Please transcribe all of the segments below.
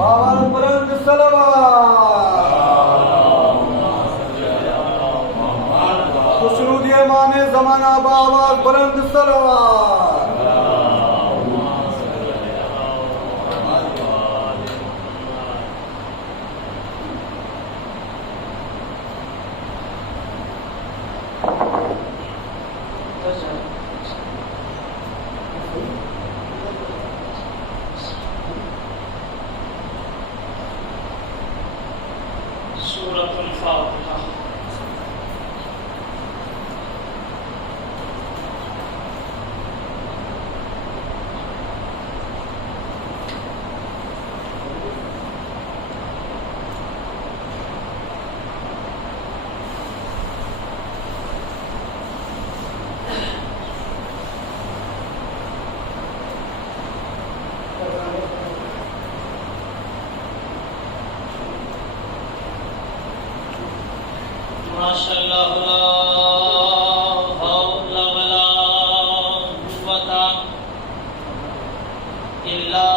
باور بلند صلوات. خسرود امام زمانہ باور بلند صلوات. سورة الفاتحة. ما شاء الله لا حول ولا قوة إلا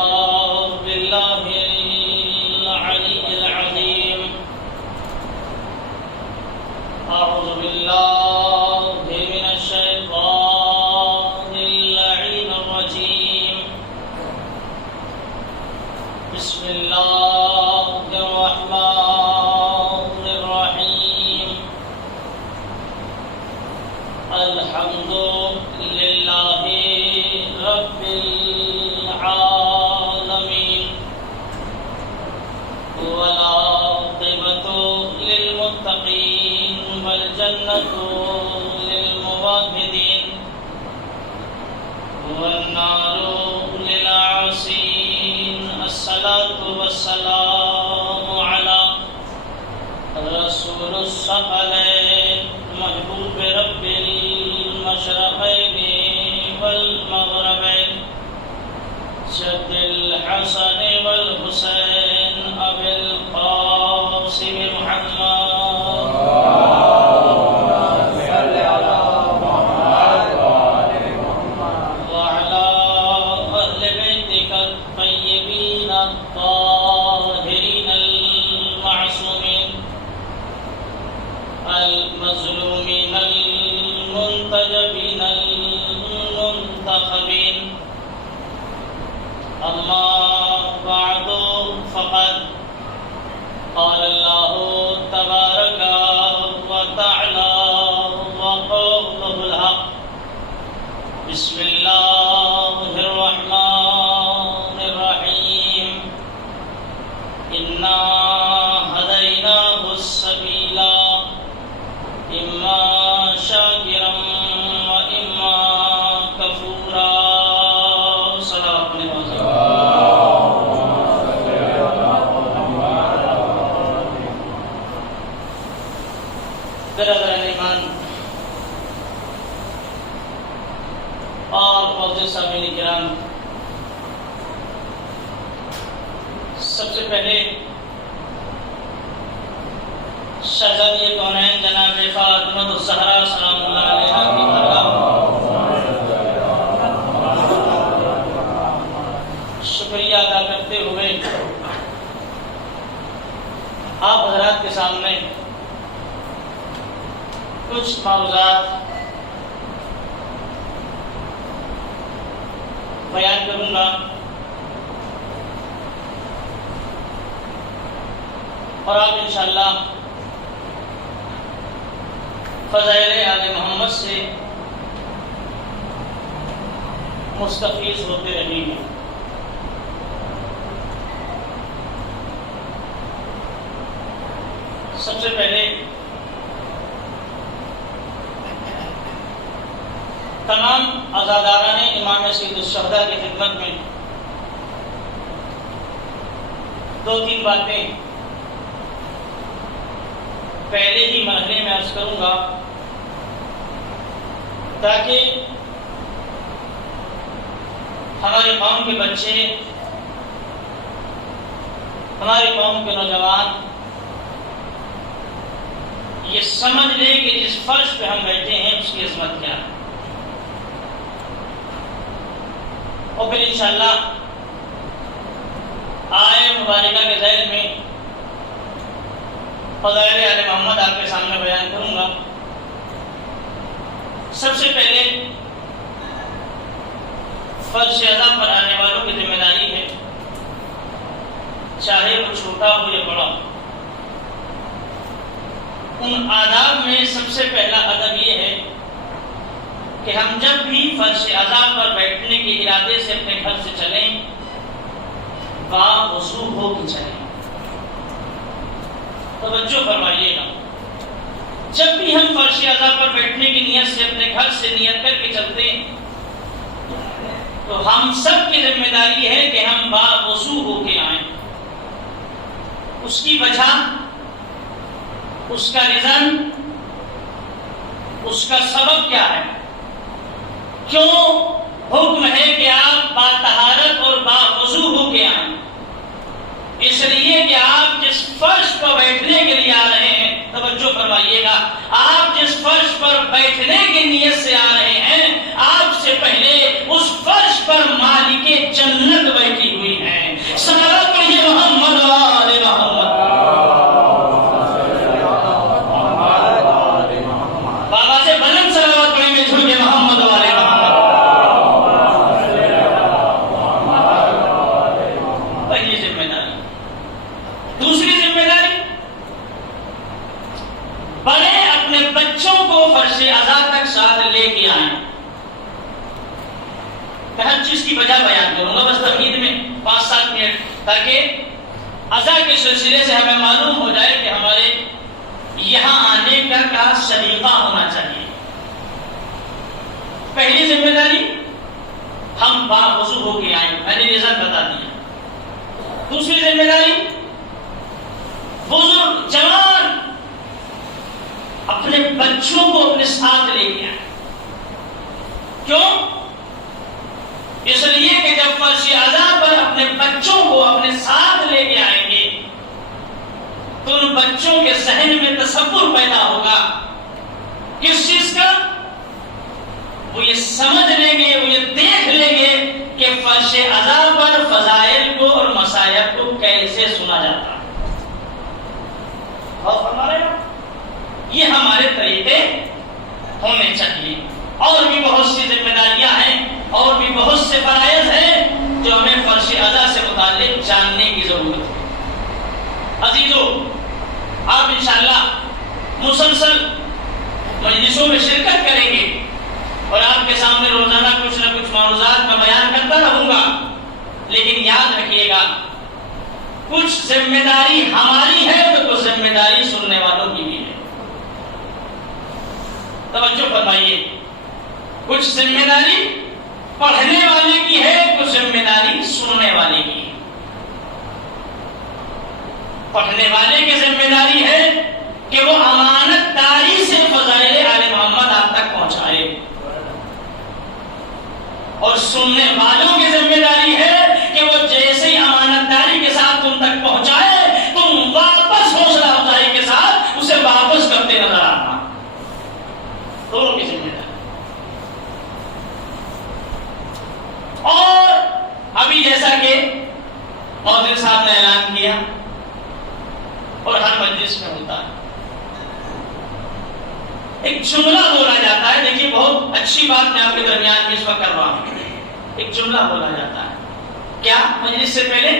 بالله العلي العظيم. أعوذ بالله من الشيطان اللعين الرجيم. بسم الله الرحمن الرحيم. الحمد لله رب العالمين والعاقبة للمتقين والجنة للموحدين والنار للعاصين. الصلاة والسلام على رسول الثقلين محبوب رب المشرقين والمغربين جد الحسن والحسين أبي القاسم محمد وعلى أهل بيتك الطيبين الطاهرين المعصومين المظلومين المنتجبين المنتخبين. أما بعد فقد قال الله تبارك وتعالى وقوله الحق. بسم الله الرحمن الرحيم. إنا هديناه السبيل إما شاكرا وإما كفورا. صلاة برادران ایمان اور معزز سامعین کرام، سب سے پہلے شہزادی کونین جناب فاطمہ الزہرا سلام اللہ علیہا کی بارگاہ شکریہ ادا کرتے ہوئے آپ حضرات کے سامنے کچھ معروضات بیان کروں گا اور آپ انشاءاللہ فضائل آل محمد سے مستفیض ہوتے رہیں گے. سب سے پہلے تمام عزاداران امام سید الشہداء کی خدمت میں دو تین باتیں پہلے ہی مرحلے میں عرض کروں گا تاکہ ہمارے قوم کے بچے، ہماری قوم کے نوجوان یہ سمجھ لیں کہ جس فرش پہ ہم بیٹھے ہیں اس کی عظمت کیا ہے، اور پھر انشاءاللہ آئے مبارکہ کے ذیل میں فضائل آل محمد آپ کے سامنے بیان کروں گا۔ سب سے پہلے فرض ادا پر آنے والوں کی ذمہ داری ہے، چاہے وہ چھوٹا ہو یا بڑا ہو۔ ان آداب میں سب سے پہلا ادب یہ ہے کہ ہم جب بھی فرش ادا پر بیٹھنے کے ارادے سے اپنے گھر سے چلیں، باوضو ہو کے چلیں۔ توجہ فرمائیے گا، جب بھی ہم فرش ادا پر بیٹھنے کی نیت سے اپنے گھر سے نیت کر کے چلتے ہیں تو ہم سب کی ذمہ داری ہے کہ ہم باوضو ہو کے آئیں۔ اس کی وجہ، اس کا ریزن، اس کا سبب کیا ہے؟ کیوں حکم ہے کہ آپ باطہارت اور باوضو ہو کے آئیں؟ اس لیے کہ آپ جس فرش پر بیٹھنے کے لیے آ رہے ہیں، توجہ فرمائیے گا، آپ جس فرش پر بیٹھنے کی نیت سے آ رہے ہیں، آپ سے پہلے اس فرش پر مالک جنت بیٹھی ہوئی ہیں۔ صلوات پڑھیے محمد و آل محمد۔ بابا سے بلند صلوات پڑھیں گے، جھوٹ کے محمد و آل محمد۔ پہلی ذمہ داری۔ دوسری ذمہ داری، بڑے اپنے بچوں کو فرش اذا تک ساتھ لے کے آئیں۔ میں ہر چیز کی وجہ بیان کروں گا، بس تمہید میں 5-7 منٹ، تاکہ اذا کے سلسلے سے ہمیں معلوم ہو جائے کہ ہمارے یہاں آنے کا کیا سلیقہ ہونا چاہیے۔ پہلی ذمہ داری، ہم باوضو ہو کے آئیں، میں نے ریزن بتا دیا۔ دوسری ذمہ داری، بزرگ جوان اپنے بچوں کو اپنے ساتھ لے کے آئیں۔ کیوں؟ اس لیے کہ جب فرش اذا پر اپنے بچوں کو اپنے ساتھ لے کے آئیں گے تو ان بچوں کے ذہن میں تصور پیدا ہوگا، کس چیز کا؟ وہ یہ سمجھ لیں گے، وہ یہ دیکھ لیں گے کہ فرش اذا پر فضائل کو اور مصائب کو کیسے سنا جاتا ہے۔ اور ہمارے یہ ہمارے طریقے ہونے چاہیے۔ اور بھی بہت سی ذمہ داریاں ہیں، اور بھی بہت سے فرائض ہیں جو ہمیں فرش اذا سے متعلق جاننے کی ضرورت ہے۔ عزیزو، آپ انشاءاللہ مسلسل مجلسوں میں شرکت کریں گے اور آپ کے سامنے روزانہ کچھ نہ کچھ معروضات میں بیان کرتا رہوں گا، لیکن یاد رکھیے گا، کچھ ذمہ داری ہماری ہے تو کچھ ذمہ داری سننے والوں کی بھی ہے۔ توجہ فرمائیے، کچھ ذمہ داری پڑھنے والے کی ہے، کچھ ذمہ داری سننے والے کی ہے۔ پڑھنے والے کی ذمہ داری ہے کہ وہ امانت داری سے فضائل آل محمد آپ تک پہنچائے، اور سننے والوں کی ذمہ داری ہے کہ وہ جیسے ہی امانت داری کے ساتھ تم تک پہنچائے، تم واپس حوصلہ افزائی کے ساتھ اسے واپس کرتے نظر آنا۔ دونوں کی ذمہ داری۔ اور ابھی جیسا کہ مؤذن صاحب نے اعلان کیا اور ہر مجلس میں ہوتا ہے، ایک جملہ بولا جاتا ہے۔ دیکھیے، بہت اچھی بات میں آپ کے درمیان میں اس وقت کر رہا ہوں۔ ایک جملہ بولا جاتا ہے، کیا؟ مجلس سے پہلے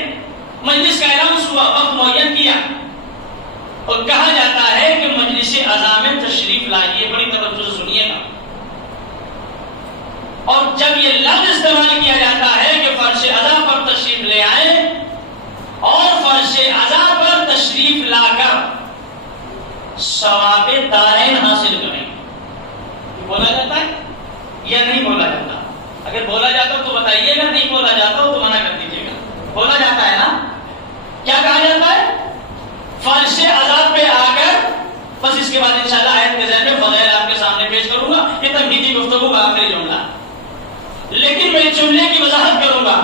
مجلس کا اعلان ہوا، وقت معین کیا اور کہا جاتا ہے کہ مجلس اذا میں تشریف لائیے۔ بڑی توجہ سے سنیے گا۔ اور جب یہ لفظ استعمال کیا جاتا ہے کہ فرش اذا پر تشریف لے آئیں اور فرش اذا پر تشریف لا کر ثواب دارین حاصل کریں، بولا جاتا ہے یا نہیں بولا جاتا؟ اگر بولا جاتا ہو تو بتائیے گا، نہیں بولا جاتا ہو تو منع کر دیجیے گا۔ بولا جاتا ہے نا؟ کیا کہا جاتا ہے؟ فرش اذا پہ آ کر، بس اس کے بعد انشاءاللہ آیت کے ذہن میں فضائل آپ کے سامنے پیش کروں گا، یہ تمہیدی گفتگو کا آخری جملہ، لیکن میں جملے کی وضاحت کروں گا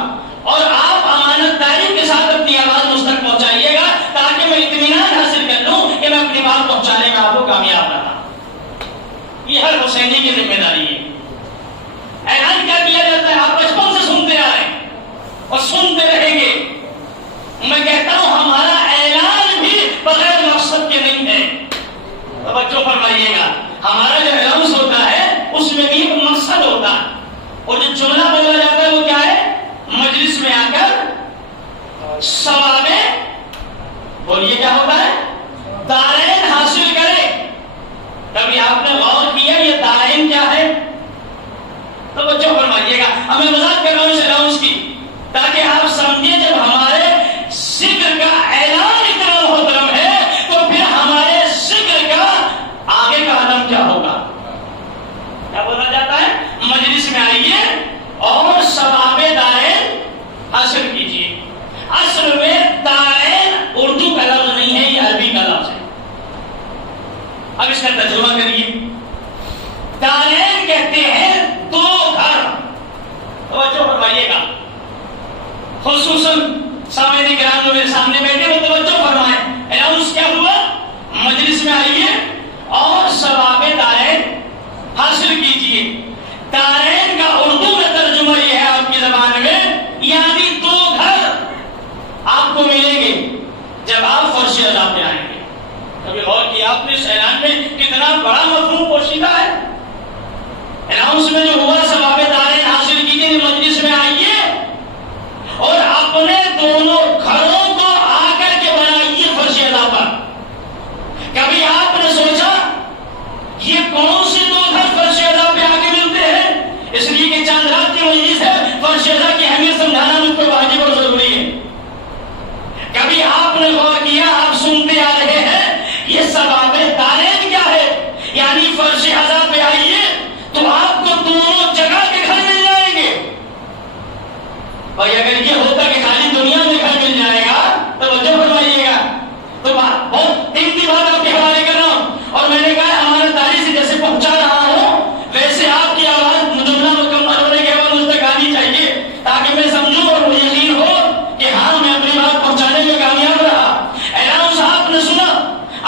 اور آپ امانت داری کے ساتھ اپنی آواز مجھ تک پہنچائیے گا تاکہ میں اطمینان حاصل کر لوں کہ میں اپنی بات پہنچانے میں آپ کو کامیاب رہا۔ یہ ہر حسینی کی ذمہ داری ہے۔ اعلان کیا کیا جاتا ہے؟ آپ بچپن سے سنتے آئے اور سنتے رہیں گے۔ توجہ فرمائیے گا، ہمارا جو اعلان ہوتا ہے اس میں بھی ایک مقصد ہوتا ہے، اور جو جملہ بولا جاتا ہے وہ کیا ہے؟ مجلس میں آ کر ثواب، بولیے کیا ہوتا ہے؟ دارین حاصل کرے۔ کبھی آپ نے غور کیا یہ دارین کیا ہے؟ توجہ فرمائیے گا، ہمیں وضاحت کر رہا ہوں اس الاؤنس کی تاکہ آپ سمجھیں جب ہمارے ذکر کا اعلان اتنا محترم ہے تو پھر ہمارے ذکر کا آگے کا قدم کیا ہوگا؟ کیا بولا جاتا ہے؟ مجلس میں آئیے اور ثواب دارین حاصل کیجیے۔ اصل میں دارین اردو کا لفظ نہیں ہے، یہ عربی کا لفظ ہے۔ اب اس کا ترجمہ کریے۔ دارین کہتے ہیں دو گھر، توجہ فرمائیے گا، خصوصاً سامنے کرام جو میرے سامنے بیٹھے وہ توجہ فرمائیں۔ الاؤنس کیا ہوا؟ مجلس میں آئیے اور ثواب دارین حاصل کیجیے۔ دارین کا اردو میں ترجمہ یہ ہے آپ کی زبان میں، یعنی دو گھر آپ کو ملیں گے جب آپ فرش عذاب پہ آئیں گے۔ کبھی غور کیا آپ نے اس اعلان میں کتنا بڑا مفہوم پوشیدہ ہے؟ الاؤنس میں جو ہوا ثواب دارین حاصل کیجیے، مجلس میں آئیے اور اپنے دونوں گھروں کو آ کر کے بنائیے فرش عذاب پر۔ کبھی آپ نے سوچا یہ کون سے دو گھر فرش عذاب پہ آ کے ملتے ہیں؟ اس لیے کہ چاند رات کی مجلس ہے، فرش عذاب کی اہمیت سمجھانا مجھ کو واجب اور ضروری ہے۔ کبھی آپ نے غور کیا، آپ سنتے آ رہے ہیں یہ ثواب دارین کیا ہے؟ یعنی فرش عذاب پہ آئیے تو آپ کو دونوں جگہ کے گھر مل جائیں گے۔ اور اگر یہ ہوتا کہ خالی دنیا میں گھر مل جائے گا تو توجہ فرمائیے گا، تو بہت قیمتی بات آپ کے حوالے کر رہا ہوں، اور میں نے کہا ہمارے تاریخ سے جیسے پہنچا رہا ہوں ویسے آپ کی آواز جملہ مکمل ہونے کے بعد مجھ تک آنی چاہیے تاکہ میں سمجھوں اور مجھے یقین ہو کہ ہاں میں اپنی بات پہنچانے میں کامیاب رہا۔ اعلان آپ نے سنا،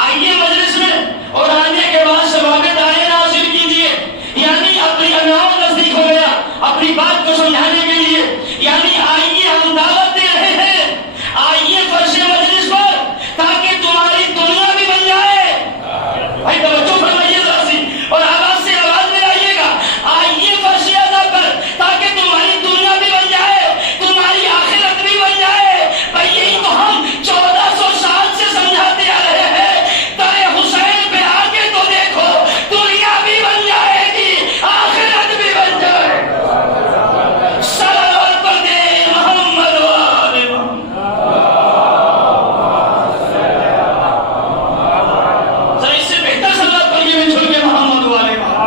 آئیے مجلس میں اور آنے کے بعد ثواب دارین حاصل کیجیے، یعنی اپنی انعام نزدیک ہو گیا اپنی بات کو سمجھانے کے لیے، یعنی آئیے ہم دعوت دے رہے ہیں، آئیے فرش مجلس پر تاکہ تمہاری دنیا بھی بن جائے۔ بھائی توجہ فرمائیے ذرا سی اور آواز سے آواز میں آئیے گا، آئیے فرش عذاب پر تاکہ تمہاری دنیا بھی بن جائے، تمہاری آخرت بھی بن جائے۔ بھائی یہی تو ہم 1400 سال سے سمجھاتے آ رہے ہیں، درے حسین پہ آ کے تو دیکھو، دنیا بھی بن جائے گی، آخرت بھی بن جائے گی۔ صلوات پر دے محمد و آل محمد۔ ذرا اس سے بہتر صلوات پڑھیے میں چھوڑ کے محمد و آل محمد۔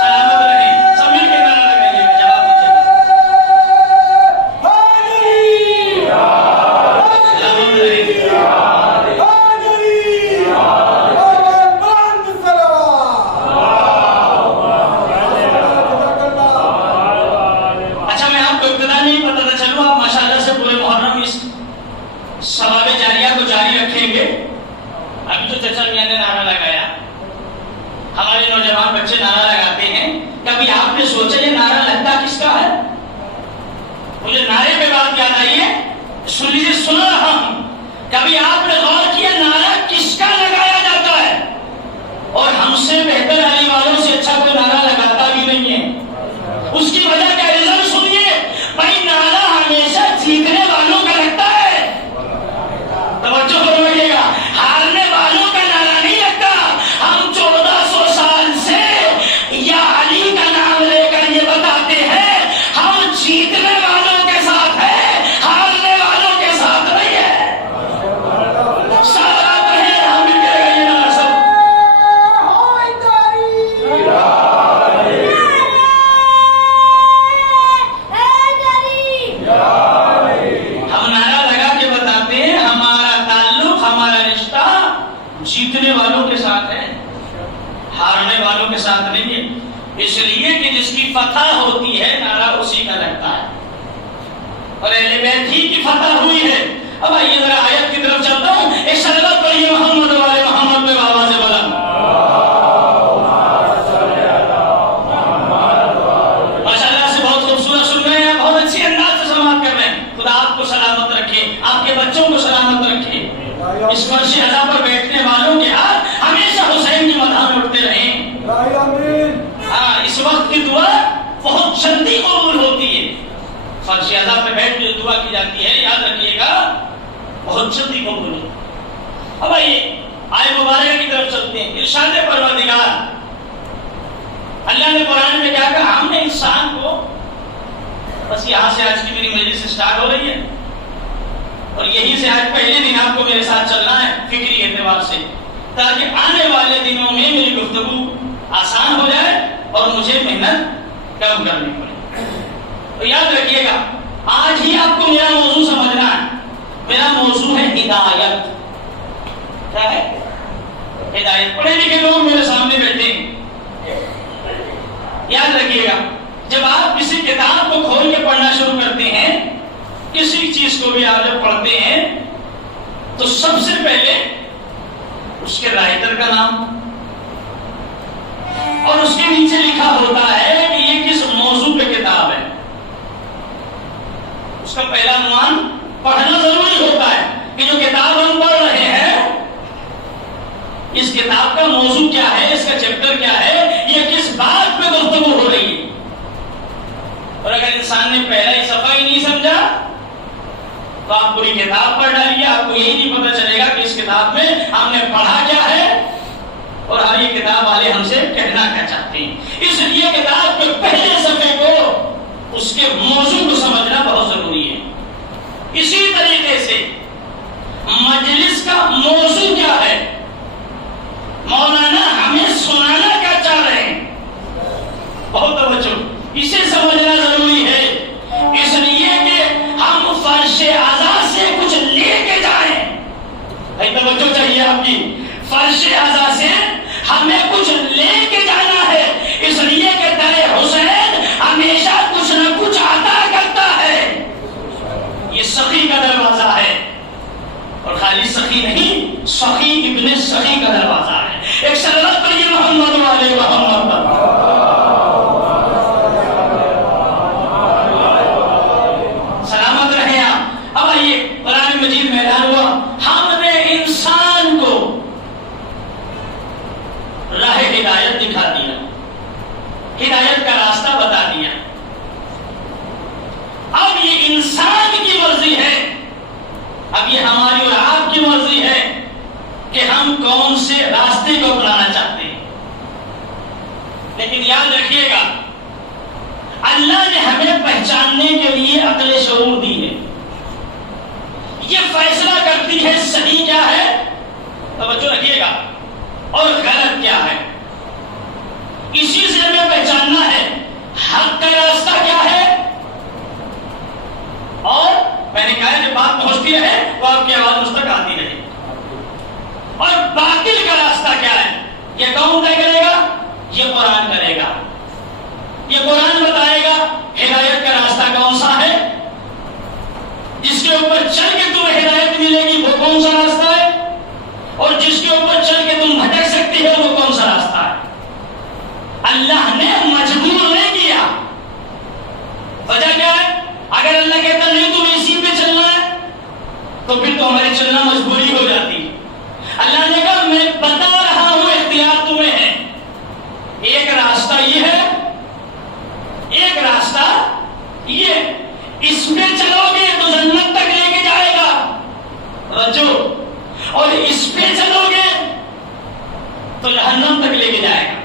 سلامت رہیں، سب مل کے نعرہ لگائیے گا، جواب دیجیے گا۔ سلامت رہیں۔ اچھا میں آپ کو ابتدا نہیں پتا تھا، چلو آپ ماشاءاللہ سے پورے محرم اس ثواب جاریہ کو جاری رکھیں گے۔ ابھی تو چچا میاں نے نعرہ لگایا، ہمارے نوجوان بچے نعرہ لگاتے ہیں، کبھی آپ نے سوچا یہ نعرہ لگتا کس کا ہے؟ مجھے نعرے پہ بات یاد آئی ہے، سن لیجیے، سن رہا ہوں، کبھی آپ نے غور کیا نعرہ کس کا لگایا جاتا ہے؟ اور ہم سے بہتر علی والوں سے اچھا کوئی نعرہ لگاتا بھی نہیں ہے۔ اس کی وجہ کیا؟ ریزن سنیے، بھائی نعرہ ہمیشہ جیتنے والوں کا لگتا ہے، توجہ فرمائیے گا، ہارنے والوں کا نعرہ نہیں لگتا۔ ہم 1400 سال سے یا علی کا نام لے کر یہ بتاتے ہیں ہم جیتنے والوں کے ساتھ ہیں، ہارنے والوں کے ساتھ نہیں ہے۔ ساتھ رہے، ہم مل کے لگائیے نعرہ سب۔ ہم نعرہ لگا کے بتاتے ہیں ہمارا تعلق، ہمارا رشتہ جیتنے والوں کے ساتھ ہے، ہارنے والوں کے ساتھ نہیں ہے، اس لیے کہ جس کی فتح ہوتی ہے نعرہ اسی کا لگتا ہے، اور اہل بیت ہی کی فتح ہوئی ہے۔ اب آئیے ذرا آیت کی طرف چلتا ہوں، ایک صلوات پڑھیے محمد و آل محمد پہ آواز بلند۔ ماشاءاللہ سے بہت خوبصورت سن رہے ہیں، بہت اچھی انداز سے سماعت کر رہے ہیں، خدا آپ کو سلامت رکھے، آپ کے فضا پہ بیٹھ کے دعا کی جاتی ہے، یاد رکھیے گا بہت جلدی قبول ہوتی ہے۔ اب آئیے آئے مبارکہ کی طرف چلتے ہیں۔ ارشاد پروردگار، اللہ نے قرآن میں کیا کہا؟ ہم نے انسان کو، بس یہاں سے آج کی میری مجلس سٹارٹ ہو رہی ہے اور یہی سے آج پہلے دن آپ کو میرے ساتھ چلنا ہے فکری اعتبار سے، تاکہ آنے والے دنوں میں میری گفتگو آسان ہو جائے اور مجھے محنت کم کرنی پڑے۔ تو یاد رکھیے گا آج ہی آپ کو میرا موضوع سمجھنا ہے۔ میرا موضوع ہے ہدایت۔ کیا ہے؟ ہدایت۔ پڑھے لکھے لوگ میرے سامنے بیٹھے ہیں، یاد رکھیے گا جب آپ کسی کتاب کو کھول کے پڑھنا شروع کرتے ہیں، کسی چیز کو بھی آپ جب پڑھتے ہیں تو سب سے پہلے اس کے رائٹر کا نام اور اس کے نیچے لکھا ہوتا ہے کہ یہ کس موضوع پہ کتاب ہے۔ اس کا پہلا عنوان پڑھنا ضروری ہوتا ہے کہ جو کتاب ہم پڑھ رہے ہیں اس کتاب کا موضوع کیا ہے، اس کا چیپٹر کیا ہے، یہ کس بات پہ گفتگو ہو رہی ہے۔ اور اگر انسان نے پہلا ہی صفحہ ہی نہیں سمجھا تو آپ پوری کتاب پڑھ ڈالیے، آپ کو یہی نہیں پتہ چلے گا کہ اس کتاب میں ہم نے پڑھا کیا ہے اور ہر یہ کتاب والے ہم سے کہنا کیا چاہتے ہیں۔ اس لیے کتاب کے پہلے صفحے کو، اس کے موضوع کو سمجھنا بہت ضروری ہے۔ اسی طریقے سے مجلس کا موضوع کیا ہے، مولانا ہمیں سنانا کیا چاہ رہے ہیں، بہت توجہ، اسے سمجھنا ضروری ہے۔ اس لیے کہ ہم فرش اعضاء سے کچھ لے کے جائیں، بھائی توجہ چاہیے آپ کی، فرش اعضاء سے ہمیں کچھ لے کے جانا ہے، اس لیے کہ در حسین ہمیشہ کچھ نہ کچھ عطا کرتا ہے۔ یہ سخی کا دروازہ ہے اور خالی سخی نہیں، سخی ابن سخی کا دروازہ ہے۔ ایک صلوات پڑھیے محمد والے محمد۔ سلامت رہے آپ۔ اب آئیے قرآن مجید میں اعلان ہوا، ہم نے انسان کو راہ ہدایت دکھا دیا، ہدایت کا راستہ بتا دیا۔ اب یہ انسان کی مرضی ہے، اب یہ ہماری اور آپ کی مرضی ہے کہ ہم کون سے راستے کو اپنانا چاہتے ہیں۔ لیکن یاد رکھیے گا اللہ نے ہمیں پہچاننے کے لیے عقل شعور دی ہے، یہ فیصلہ کرتی ہے صحیح کیا ہے، توجہ رکھیے گا، اور غلط کیا ہے۔ اسی سے ہمیں پہچاننا ہے حق کا راستہ کیا ہے، اور میں نے کہا کہ بات پہنچتی رہے تو آپ کی آواز مجھ تک آتی رہے، اور باطل کا راستہ کیا ہے، یہ کون طے کرے گا، یہ قرآن کرے گا، یہ قرآن بتائے گا ہدایت کا راستہ کون سا ہے، جس کے اوپر چل کے تمہیں ہدایت ملے گی وہ کون سا راستہ ہے، اور جس کے اوپر چل کے تم بھٹک سکتی ہو وہ کون سا راستہ ہے۔ اللہ نے مجبور نہیں کیا، وجہ کیا ہے، اگر اللہ کہتا نہیں تمہیں اسی پہ چلنا ہے تو پھر تو ہماری چلنا مجبوری ہو جاتی۔ اللہ نے کہا میں بتا رہا ہوں اختیار تمہیں ہے، ایک راستہ یہ ہے، ایک راستہ یہ، اس پہ چلو گے تو جنت تک لے کے جائے گا رجو، اور اس پہ چلو گے تو جہنم تک لے کے جائے گا۔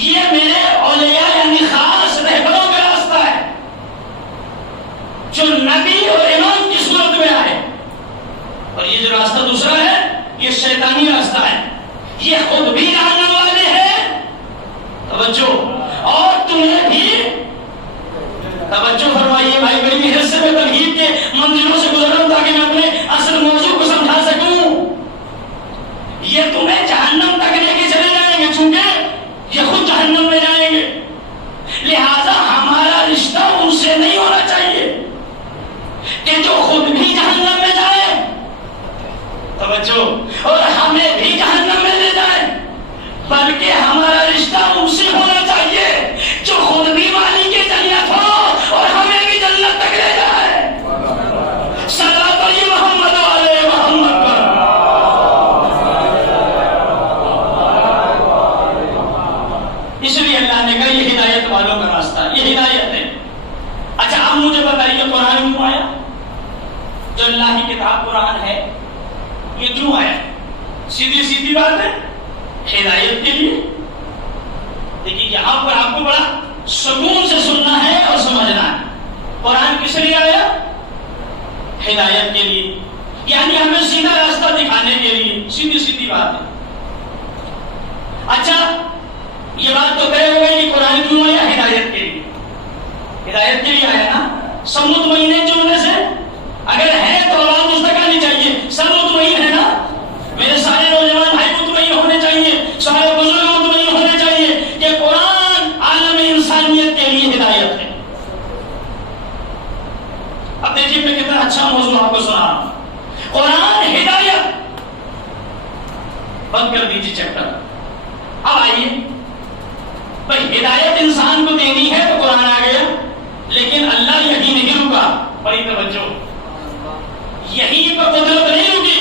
یہ میرے اولیاء یعنی خاص رہبروں کا راستہ ہے جو نبی اور امام کی صورت میں آئے، اور یہ جو راستہ دوسرا ہے یہ شیطانی راستہ ہے، یہ خود بھی جہنم والے ہیں، توجہ، اور تمہیں بھی توجہ فرمائیے بھائی، بڑی محنت سے میں ترغیب کے منزلوں سے گزر رہا ہوں تاکہ میں اپنے اصل موضوع کو سمجھا سکوں۔ یہ تمہیں جہنم تک لے کے چلے جائیں گے، چونکہ یہ خود جہنم میں جائیں گے، لہذا ہمارا رشتہ ان سے نہیں ہونا چاہیے کہ جو خود بھی جہنم میں جائے، توجہ، اور ہمیں بھی جہنم میں لے جائے، بلکہ ہمارا رشتہ ان سے ہونا چاہیے جو خود بھی مالک جنت ہو اور ہمیں بھی جنت تک لے جائے۔ صلوات علی محمد والے محمد پر۔ اس لیے اللہ نے کہا یہ ہدایت والوں کا راستہ، یہ ہدایت ہے۔ اچھا اب مجھے بتائیے قرآن کتاب قرآن ہے، یہ کیوں ہے؟ سیدھی سیدھی بات ہے، ہدایت کے لیے۔ دیکھیے یہاں پر آپ کو بڑا سکون سے سننا ہے اور سمجھنا ہے، قرآن کس لیے آیا؟ ہدایت کے لیے، یعنی ہمیں سیدھا راستہ دکھانے کے لیے، سیدھی سیدھی بات ہے۔ اچھا یہ بات تو طے ہو گئی کہ قرآن کیوں آیا؟ ہدایت کے لیے، ہدایت کے لیے آیا نا۔ سب مطمئن ہیں جو سے؟ اگر ہے تو آواز مجھ تک آنی چاہیے، سب مطمئن ہے نا؟ میرے سارے نوجوان بھائی مطمئن ہونے چاہیے، سارے بزرگ مطمئن ہونے چاہیے کہ قرآن عالم انسانیت کے لیے ہدایت ہے۔ اب دیکھیے میں کتنا اچھا موضوع آپ کو سنا رہا ہوں، قرآن ہدایت۔ بند کر دیجیے چیپٹر۔ اب آئیے بھائی، ہدایت انسان کو دینی ہے تو قرآن آ گیا، لیکن اللہ یہی نہیں رکا، بڑی توجہ، یہی پر قدرت نہیں رکی،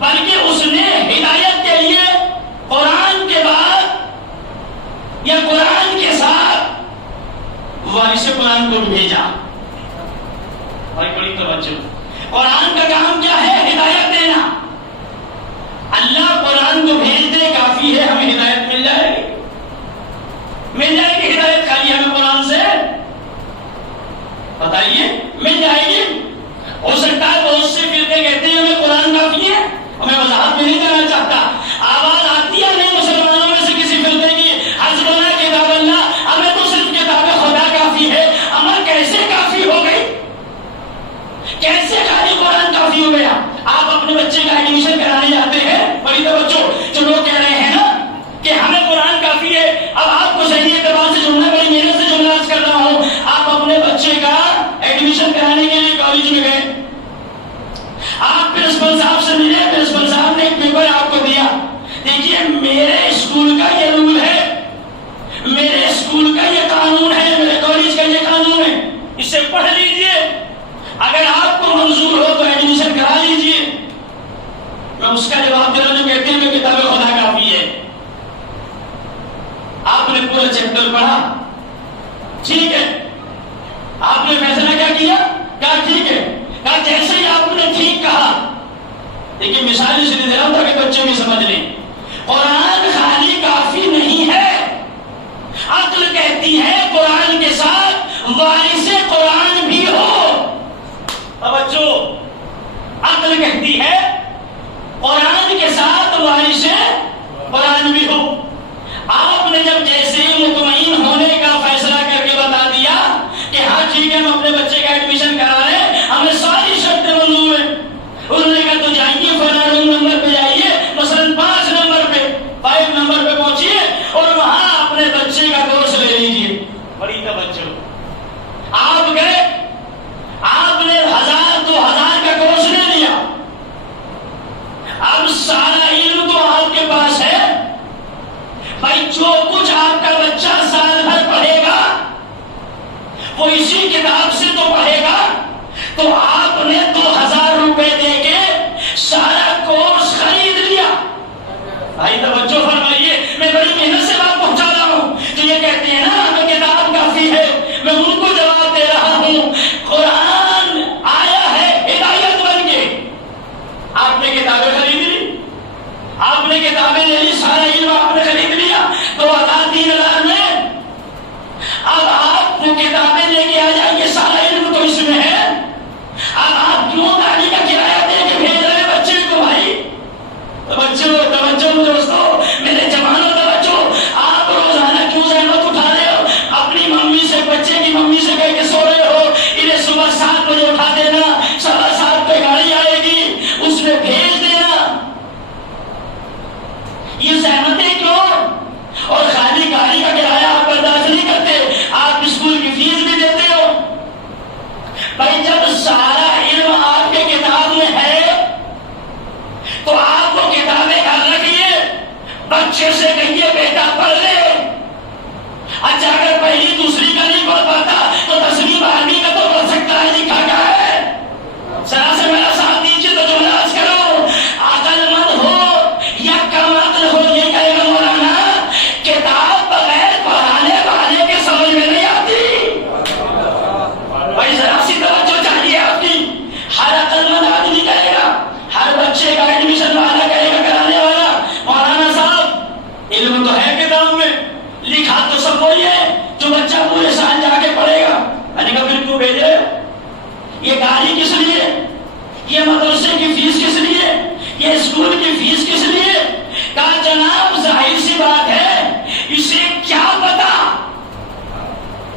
بلکہ اس نے ہدایت کے لیے قرآن کے بعد یا قرآن کے ساتھ وارث قرآن کو بھیجا۔ بڑی توجہ، قرآن کا کام کیا ہے؟ ہدایت دینا۔ اللہ قرآن کو بھیج دے کافی ہے، ہمیں ہدایت مل جائے گی، مل جائے گی ہدایت خالی ہمیں قرآن سے؟ بتائیے مل جائے گی؟ ہو سکتا ہے بہت سے فرقے کہتے ہیں ہمیں قرآن کافی ہے، ہمیں وضاحت بھی نہیں کرنا چاہتا۔ آواز آتی ہے نہیں مسلمانوں میں سے کسی فرقے کی، حسبنا کتاب اللہ، ہمیں تو صرف کتاب خدا کافی ہے۔ عمل کیسے کافی ہو گئی؟ کیسے خالی قرآن کافی ہو گیا؟ آپ اپنے بچے کا ایڈمیشن کرانے جاتے ہیں، بڑی توجہ، جو لوگ کہہ رہے ہیں نا کہ ہمیں قرآن کافی ہے، اب آپ کو ذہنی اعتبار سے جملہ بڑی محنت سے جملہ عرض کر رہا ہوں، آپ اپنے بچے کا ایڈمیشن کرانے کے لیے کالج میں گئے، آپ پرنسپل صاحب سے ملے، پرنسپل صاحب نے ایک پیپر آپ کو دیا، دیکھیے میرے اسکول کا یہ رول ہے، میرے اسکول کا یہ قانون ہے، میرے کالج کا یہ قانون ہے، اسے پڑھ لیجئے، اگر آپ کو منظور ہو تو ایڈمیشن کرا لیجئے۔ میں اس کا جواب دے رہا ہوں جو کہتے ہیں کہ کتاب خدا کافی ہے۔ آپ نے پورا چیپٹر پڑھا، ٹھیک ہے، آپ نے فیصلہ کیا کیا؟ کہا ٹھیک ہے، کہا جیسے ہی آپ نے ٹھیک کہا، لیکن مثال اس لیے دے رہا ہوں تاکہ بچے بھی سمجھ لیں، قرآن خالی کافی نہیں ہے، عقل کہتی ہے قرآن کے ساتھ وارث قرآن بھی ہو۔ توجہ، عقل کہتی ہے قرآن کے ساتھ وارث قرآن بھی ہو۔ آپ نے جب جیسے مطمئن ہونے کا فیصلہ کر کے بتا دیا کہ ہاں ٹھیک ہے ہم اپنے بچے کا ایڈمیشن کرا رہے ہیں، ہمیں ساری شرطیں منظور ہیں، انہوں نے کہا تو جائیے فلاں نمبر پہ جائیے، مثلاً 5 نمبر پہ، 5 نمبر پہ پہنچیے اور وہاں اپنے بچے کا کورس لے لیجیے۔ بڑی توجہ، آپ گئے، آپ نے 1000 2000 کا کورس لے لیا، اب سارا علم تو آپ کے پاس ہے، بھائی جو کچھ آپ کا بچہ سال بھر پڑھے گا وہ اسی کتاب سے تو پڑھے گا، تو آپ نے 2000 روپے دے کے سارا کورس خرید لیا۔ بھائی توجہ فرمائیے، میں بڑی محنت سے بات پہنچا رہا ہوں، جو یہ کہتے ہیں نا ہمیں کتاب کافی ہے، میں ان کو جواب دے رہا ہوں، قرآن آیا ہے ہدایت بن کے، آپ نے کتابیں خرید لی، آپ نے کتابیں لے لی، سارا علم آپ نے خرید لیا 2000 3000 میں، اب آپ وہ کتابیں لے کے آ جائیے، سارا علم تو اس میں ہے، اب آپ کیوں گاڑی کا کرایہ دے کے بھیج رہے بچے کو؟ بھائی توجہ دوستو، میرے جوانوں توجہ، آپ روزانہ کیوں زحمت اٹھا رہے ہو؟ اپنی ممی سے، بچے کی ممی سے کہہ کے سو رہے ہو، انہیں صبح 7 بجے اٹھا دینا، 7:15 پہ گاڑی آئے گی، اس میں بھیج دینا، یہ زحمتیں کیوں؟ اور خالی گاڑی کا کرایہ آپ برداشت نہیں کرتے، آپ اسکول کی فیس بھی دیتے ہو۔ بھائی جب سارا علم آپ کے کتاب میں ہے تو آپ وہ کتابیں گھر رکھیے، بچے سے کہیے بیٹا پڑھ لے، اچھا اگر پہلی دوسری کا نہیں پڑھ پاتا تو 10ویں 12ویں کا تو پڑھ سکتا ہے، لکھا کیا ہے؟ ذرا سے میرا ساتھ دیجیے تو جملہ عرض کرو، عقل مند ہو یا کم عقل ہو، یہ کہے گا مولانا کتاب بغیر پڑھانے والے کے سمجھ میں نہیں آتی۔ بھائی ذرا سی توجہ چاہیے آپ کی، ہر عقل مند آدمی کہے گا علم تو ہے کتاب میں، لکھا تو سب وہی ہے جو بچہ پورے سال جا کے پڑھے گا. میں نے کہا پھر کیوں بھیج رہے ہو؟ یہ گاڑی کس لیے؟ یہ مدرسے کی فیس کس لیے؟ یہ اسکول کی فیس کس لیے؟ کہا جناب ظاہر سی بات ہے، اسے کیا پتا،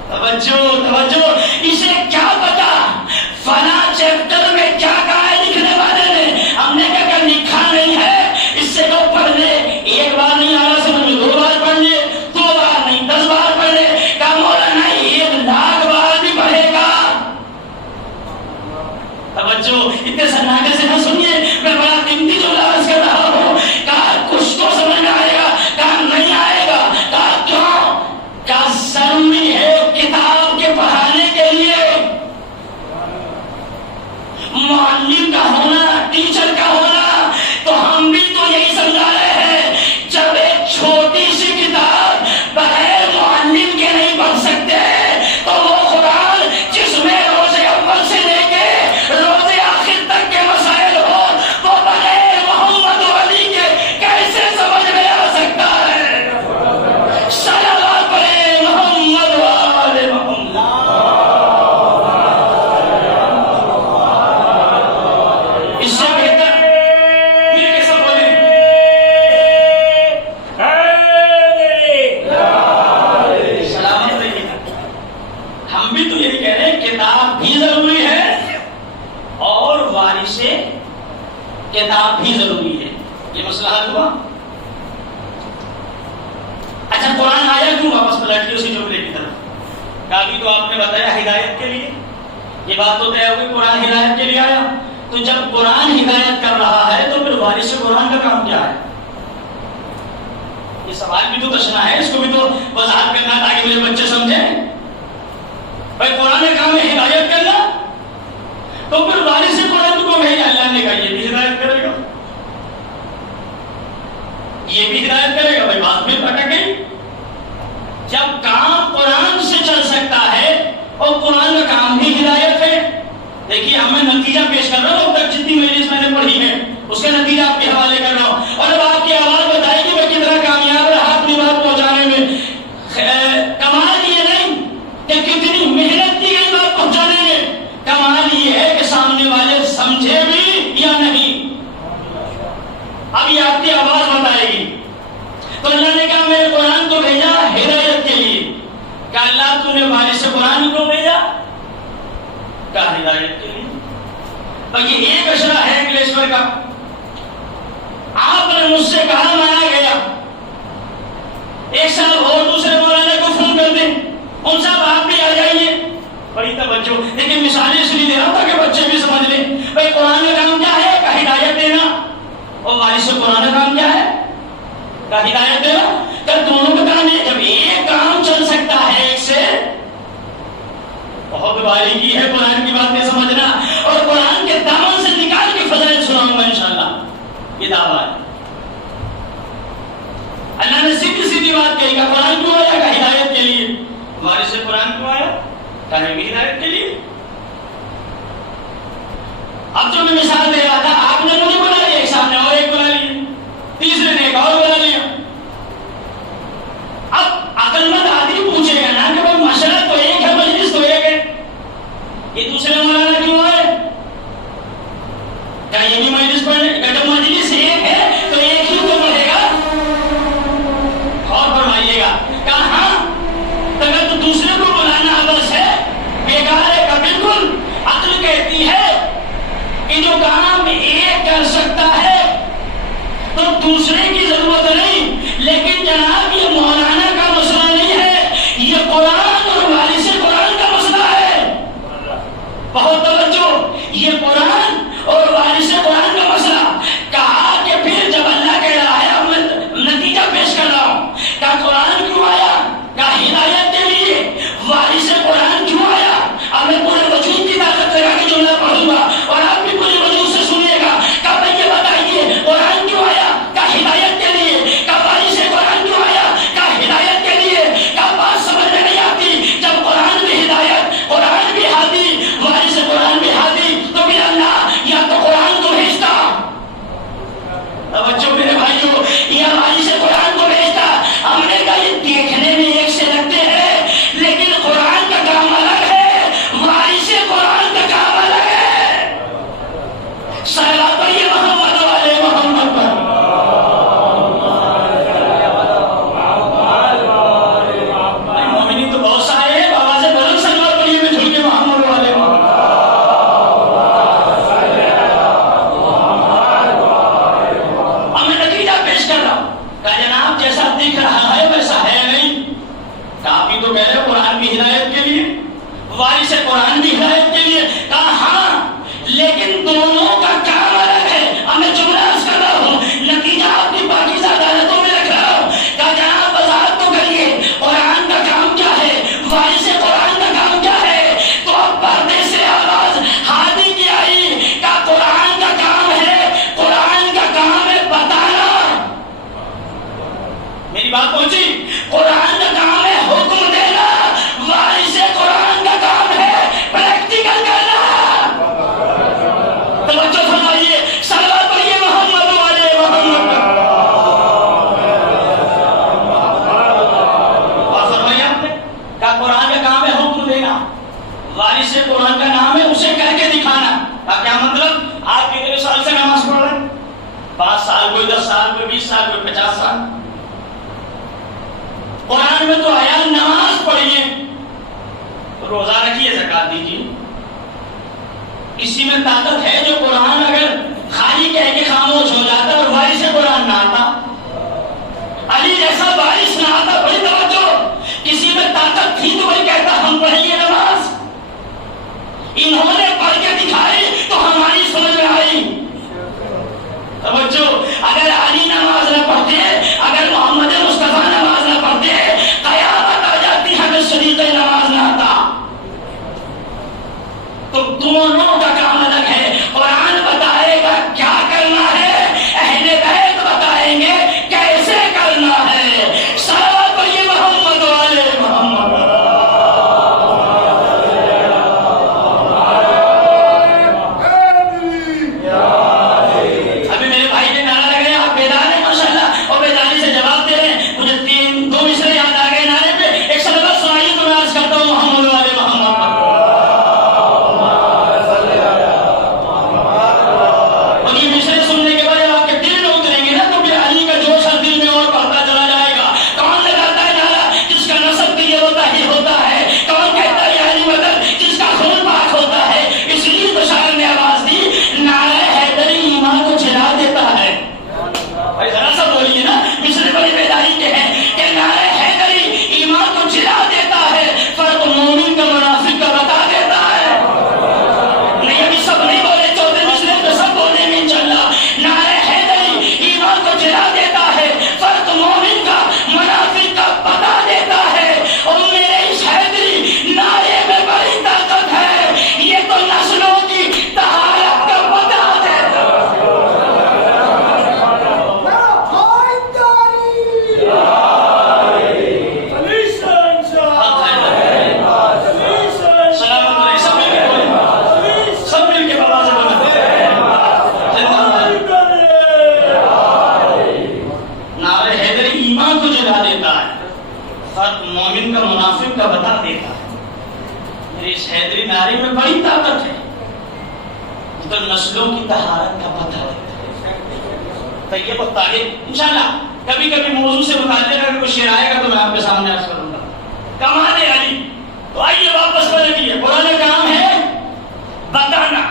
توجہ، اسے کیا پتا فلاں چیپٹر میں کیا کہا ہے لکھنے والے نے. ہم نے کہا کہ لکھا نہیں ہے، اس سے کو پڑھ لے، ایک بار نہیں آ رہا سمجھ میں 2 بار پڑھ لے، 2 بار نہیں 10 بار پڑھ لے. کہا مولانا 1,00,000 بار بھی پڑھے گا. توجہ، اتنے سناٹے سے نہ سنیے، میں بڑا قیمتی جو لفظ کر رہا ہوں. کہا کچھ تو سمجھ میں آئے گا، کہا نہیں آئے گا. کہا کیوں؟ کہا ضروری ہے کتاب کے پڑھانے کے لیے معلم کا ہونا، ٹیچر کا ہونا. تو ہم بھی تو یہی سمجھا رہے ہیں، جب ایک چھوٹی سی کتاب بغیر معلم کے نہیں پڑھ سکتے تو وہ قرآن جس میں روز اول سے لے کے روز آخر تک کے مسائل ہو، وہ بغیر محمد و علی کے کیسے سمجھ میں آ سکتا ہے؟ صلوات پڑھیں محمد و آل محمد. اس سے بہتر مل کے سب بولیں سلامت رہیے. ہم بھی تو یہی کہہ رہے ہیں کتاب بھی ضروری ہے اور وارث کتاب بھی ضروری ہے. یہ مسئلہ حل ہوا. اچھا قرآن آیا کیوں واپس پلٹ کے اسی جملے کی طرف؟ کافی تو آپ نے بتایا ہدایت کے لیے. یہ بات تو طے ہوئی قرآن ہدایت کے لیے آیا. تو جب قرآن ہدایت کر رہا ہے تو پھر وارث قرآن کا کام کیا ہے؟ یہ سوال بھی تو تشنا ہے، اس کو بھی تو وضاحت کرنا تاکہ میرے بچے سمجھیں. بھائی قرآن کا کام ہے ہدایت کرنا، تو پھر وارث قرآن کو بھیجا. اللہ نے کہا یہ بھی ہدایت کرے گا، یہ بھی ہدایت کرے گا. بھائی بات میں پٹک گئی. جب کام قرآن سے چل سکتا ہے اور قرآن کا کام بھی ہدایت ہے. دیکھیے اب میں نتیجہ پیش کر رہا ہوں، اب تک جتنی مجلس میں نے پڑھی ہے اس کا نتیجہ آپ کے حوالے کر رہا ہوں. اور اب آپ کی آواز بتائے کہ میں کتنا کامیاب رہا اپنی بات پہنچانے میں. کمال یہ نہیں کہ کتنی محنت کی گئی بات پہنچانے میں، کمال یہ ہے کہ سامنے والے سمجھے بھی یا نہیں. اب یہ آپ کی آواز بتائے گی. تو اللہ نے کہا میں نے قرآن کو بھیجا ہدایت کے لیے. کہ اللہ تو نے وارث قرآن کو بھیجا، کہا ہدایت کے لیے. تو یہ ایک اشرا ہے انگلیشور کا. آپ نے مجھ سے کہا مانا گیا. ایک صاحب اور دوسرے مولانا کو فون کر دیں، ان صاحب آپ بھی آ جائیے. بڑی توجہ، لیکن مثالیں اس لیے دے رہا ہوں تاکہ بچے بھی سمجھ لیں. بھائی قرآن کا کام کیا ہے؟ کہ ہدایت دینا. اور وارث قرآن کا کام کیا ہے؟ کہ ہدایت دینا. کہ دونوں کا کام ہے. جب ایک کام چل سکتا ہے ایک سے، بہت باریکی ہے قرآن کی باتیں سمجھنا. اور قرآن کے دامن سے نکال کے فضائل سناؤں گا انشاءاللہ. یہ دعویٰ ہے. اللہ نے سیدھی سیدھی بات کہی. کہ قرآن کیوں آیا؟ کہ ہدایت کے لیے. وارث قرآن کیوں آیا؟ کہ بھی ہدایت کے لیے. اب جو میں مثال دے رہا تھا، آپ نے مجھے بلا لیا، ایک سامنے اور ایک بلا لیا، تیسرے نے ایک اور بلا لیا. اب عقل مند آدمی پوچھے گا نا کہ بھائی مشورہ تو ایک ہے، مجلس تو ایک ہے، یہ دوسرے مولانا کیوں آئے؟ کیا یہ بھی مجلس پڑھنے؟ جب مجلس ایک ہے تو ایک ہی تو پڑھے گا. اور فرمائیے گا کہ ہاں اگر تو دوسرے کو بلانا بس ہے، بیکار ہے. کا بالکل عقل کہتی ہے کہ جو کام ایک کر سکتا ہے تو دوسرے کی ضرورت نہیں. لیکن جناب یہ مولانا کا مسئلہ نہیں ہے، یہ قرآن اور وارث قرآن کا مسئلہ ہے. بہت توجہ، یہ قرآن اور وارث قرآن کا مسئلہ. کہا کہ پھر جب اللہ کہہ رہا ہے، اب میں نتیجہ پیش کر رہا ہوں. کہا قرآن کیوں آیا؟ کہا ہدایت کے لیے. وارث قرآن کیوں آیا؟ اب میں پورے وجود کی طاقت لگا کے جملہ پڑھوں گا اور آپ بھی پورے وجود سے سنیے گا. کہا بھائی یہ بتائیے قرآن کیوں آیا؟ کہا ہدایت کے لیے. کہا وارث قرآن کیوں آیا؟ وارث قرآن بھی ہدایت کے لیے کہا ہاں، لیکن دونوں کا کام الگ ہے. اب میں جملہ عرض کر رہا ہوں، نتیجہ اپنی پاکیزہ عدالتوں میں رکھ رہا ہوں. کہا جناب وضاحت تو کریے، قرآن کا کام کیا ہے، وارث قرآن کا کام کیا ہے. تو اب پردے سے آواز ہادی کی آئی کہ قرآن کا کام ہے، قرآن کا کام ہے بتانا. میری بات پہنچی؟ قرآن کا کام ہے حکم دینا، وارث قرآن کا کام ہے پریکٹیکل کرنا. توجہ فرمائیے، صلوات پڑھیے محمد والے محمد. اور فرمایا آپ نے کہ قرآن کا کام ہے حکم دینا، وارث قرآن کا نام ہے اسے کر کے دکھانا. کیا مطلب؟ آپ کتنے سال سے نماز پڑھ رہے ہیں؟ 5 سال، کوئی 10 سال، کوئی 20 سال، کوئی 50 سال. قرآن میں تو آیا نماز پڑھیے، روزہ رکھیے، زکات دیجیے. اسی میں طاقت ہے. جو قرآن اگر خالی کہہ کے خاموش ہو جاتا اور وارث قرآن نہ آتا، علی جیسا وارث نہ آتا، بڑی توجہ، کسی میں طاقت تھی تو وہی کہتا ہم پڑھیں گے نماز. انہوں نے پڑھ کے دکھائی تو ہماری سمجھ میں آئی. توجہ، اگر علی نماز نہ پڑھتے، اگر محمد مصطفیٰ نماز نہ پڑھتے، قیامت آ جاتی ہمیں شریعت نماز نہ آتا. تو دونوں کا کام الگ ہے. قرآن بتائے گا کیا کرنا ہے، اہل بیت بتائیں گے کیسے کرنا ہے. صلوات پڑھیے محمد والے محمد. ابھی میرے بھائی کے نعرہ لگ رہے ہیں، آپ بیدار ہیں ماشاءاللہ، اور بیداری سے جواب دے رہے ہیں. مجھے 2 مصرے یاد آ گئے نعرے پہ. ایک صلوات سنائیے تو میں عرض کرتا ہوں محمد والے محمد. اور یہ مصرے سننے کے بعد آپ کے دل میں اتریں گے نا تو پھر علی کا جوش ہر دل میں اور بڑھتا چلا جائے گا. کون لگاتا ہے نعرہ؟ جس کا نسب بھی یہ ہوتا ہی ہوتا ہے. کون کہتا ہے علی مدد؟ جس کا خون پاک ہوتا ہے. اس لیے تو شاعر نے آواز دی، نعرہ حیدری ایمان کو جلا دیتا ہے. بھائی ذرا سا بولیے نا، مصرے بڑی بیداری کے ہیں کہ نعرہ حیدری ایمان کو جلا دیتا ہے، فرق مومن کا منافق کا بتا دیتا ہے. نہیں ابھی سب نہیں بولے، 14 مصرے تو سب بولیں گے انشاءاللہ. نعرہ حیدری ایمان کو جلا دیتا ہے، فرق مومن کا منافق کا بتا دیتا ہے. اور میرے اس حیدری نعرے میں بڑی طاقت ہے، یہ تو نسلوں کی طہارت کا بتا دیتا ہے. سلامت رہے، سب مل کے بولیں، سب مل کے بابا سے بولیں. نعرہ حیدری ایمان کو جلا دیتا ہے، فرق مومن کا منافق کا بتا دیتا ہے. میرے اس حیدری نعرے میں بڑی طاقت ہے، یہ تو نسلوں کی طہارت کا بتا دیتا ہے. طیب و طاہر. انشاءاللہ کبھی کبھی موضوع سے متعلق اگر کوئی شعر آئے گا تو میں آپ کے سامنے عرض کروں گا. کمال علی. تو آئیے واپس پلٹیے. قرآن کا کام ہے بتانا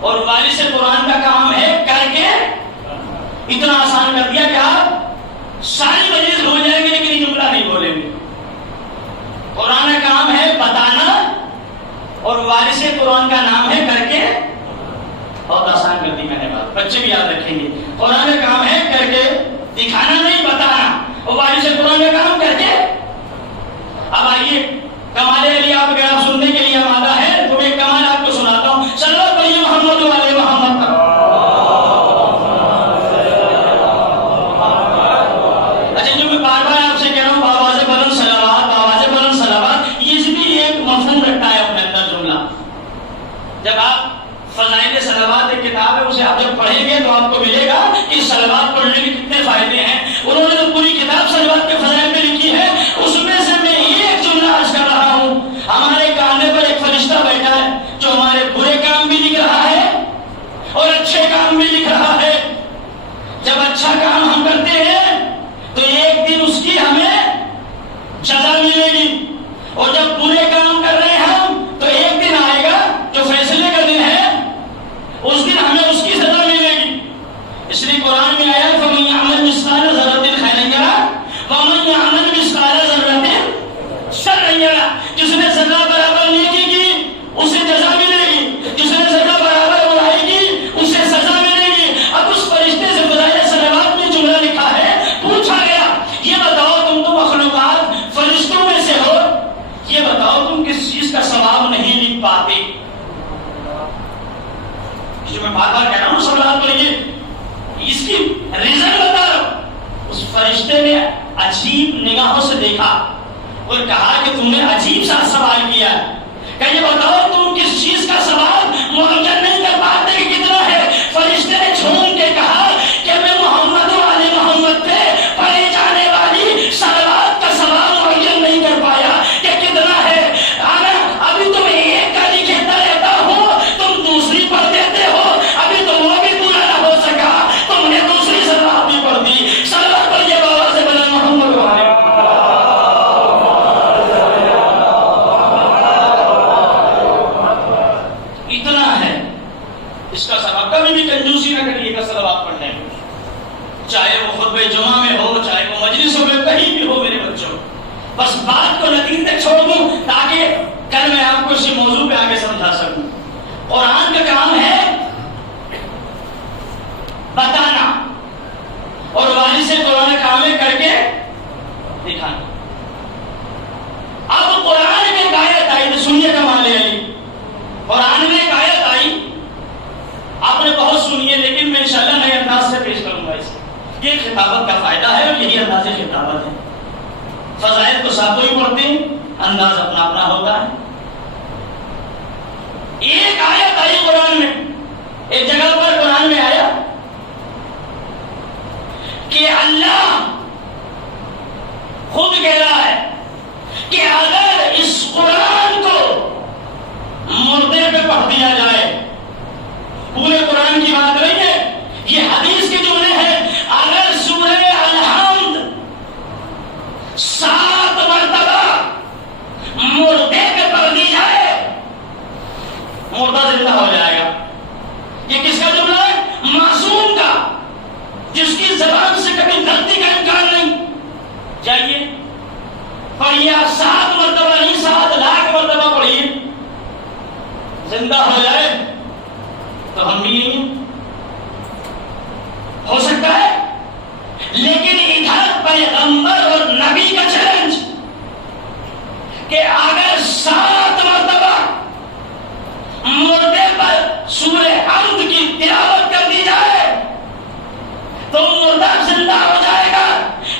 اور وارث قرآن کا کام ہے کر کے. اتنا آسان کر دیا کہ آپ ساری مجلس بھول جائیں گے لیکن یہ جملہ نہیں بولیں گے. قرآن کا کام ہے بتانا اور وارث قرآن کا نام ہے کر کے. بہت آسان کر دی میں نے بات، بچے بھی یاد رکھیں گے. قرآن کا کام ہے کر کے دکھانا، نہیں بتانا. اور وارث قرآن کا کام کر کے. اب آئیے کمال علی آپ اگر آپ سننے کے لیے آمادہ ہے تو میں ایک کمال آپ کو سناتا ہوں. صلوات پڑھیے محمد والے محمد پر. اچھا جو میں بار بار آپ سے کہہ رہا ہوں آواز بلند صلوات، آواز بلند صلوات، یہ بھی ایک مفہوم رکھتا ہے اپنے اندر جملہ. جب آپ فضائل صلوات ایک کتاب ہے، اسے آپ جب پڑھیں گے تو آپ کو ملے گا کہ صلوات پڑھنے کے کتنے فائدے ہیں. انہوں نے تو پوری کتاب صلوات کے بار بار کہہ رہا ہوں صلوات پڑھیے، اس کی ریزن بتا رہا ہوں۔ اس فرشتے نے عجیب نگاہوں سے دیکھا اور کہا کہ تم نے عجیب سا سوال کیا ہے، کہ یہ بتاؤ تم کس چیز کا سوال معین نہیں کر پاتے کہ کتنا ہے؟ فرشتے نے جھوم کے کہا کہ میں محمد و آل محمد پہ پڑھی جانے والی صلوات کا سوال معین نہیں کر پایا کہ کتنا ہے۔ اگر ابھی تم ایک کا لکھتا رہتا ہو تم دوسری پڑھ دیتے ہو، ابھی تو وہ بھی پورا نہ ہو سکا، تم نے دوسری صلوات بھی پڑھ دی۔ صلوات پڑھیے بابا سے بنا محمد و آل اس کا سبب کبھی بھی کنجوسی نہ کریے گا صلوات پڑھنے میں، چاہے وہ خطبہ جمعہ میں ہو، چاہے وہ مجلسوں میں، کہیں بھی ہو میرے بچوں۔ بس بات کو نتیجے تک چھوڑ دوں تاکہ کل میں آپ کو اسی موضوع پہ آگے سمجھا سکوں۔ قرآن کا کام ہے بتانا اور والد سے قرآن کامل کر کے دکھانا۔ اب قرآن میں ایک آیت آئی تو سنیے کمال علی، قرآن میں ایک آیت آئی، آپ نے بہت سنی ہے لیکن میں انشاءاللہ نئے انداز سے پیش کروں گا اسے۔ یہ خطابت کا فائدہ ہے اور یہی انداز خطابت ہے۔ فضائل کو ساتھ ہی پڑھتے ہیں، انداز اپنا اپنا ہوتا ہے۔ ایک آیت آئی قرآن میں، ایک جگہ پر قرآن میں آیا کہ اللہ خود کہہ رہا ہے کہ اگر اس قرآن کو مردے پہ پڑھ دیا جائے، پورے قرآن کی بات نہیں ہے، یہ حدیث کے جملے ہیں، اگر سورہ الحمد 7 مرتبہ مردے پہ پڑھ دی جائے مردہ زندہ ہو جائے گا۔ یہ کس کا جملہ ہے؟ معصوم کا، جس کی زبان سے کبھی غلطی کا امکان نہیں۔ چاہیے پڑھیے آپ 7 مرتبہ نہیں، 7 لاکھ مرتبہ پڑھیے، زندہ ہو جائے تو ہم بھی یہی ہو سکتا ہے۔ لیکن ادھر پیغمبر اور نبی کا چیلنج کہ اگر 7 مرتبہ مردے پر سورہ حمد کی تلاوت کر دی جائے تو مردہ زندہ ہو جائے گا۔